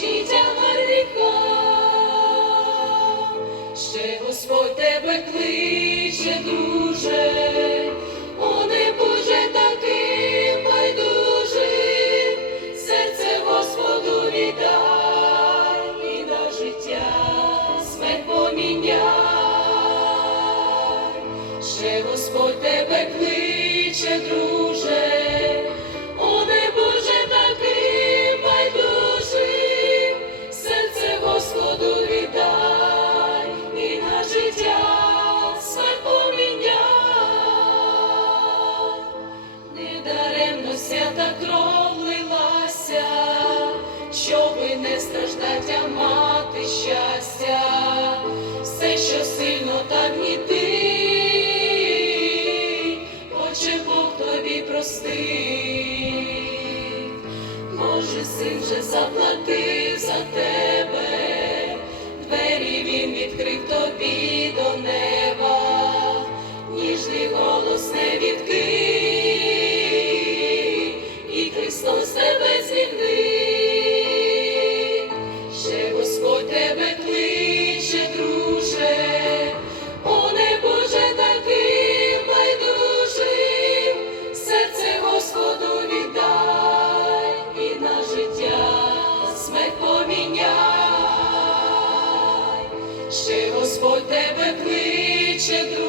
душі гріха. Ще Господь тебе кличе, друже, о не Боже таким байдужим, серце Господу віддай і на життя смерть поміняй. Ще Господь тебе кличе, друже, страждать, а мати щастя, все, що сильно так і ти, Отче Бог тобі простив, може, син вже заплатив за тебе, двері він відкрив тобі. Господь тебе кличе.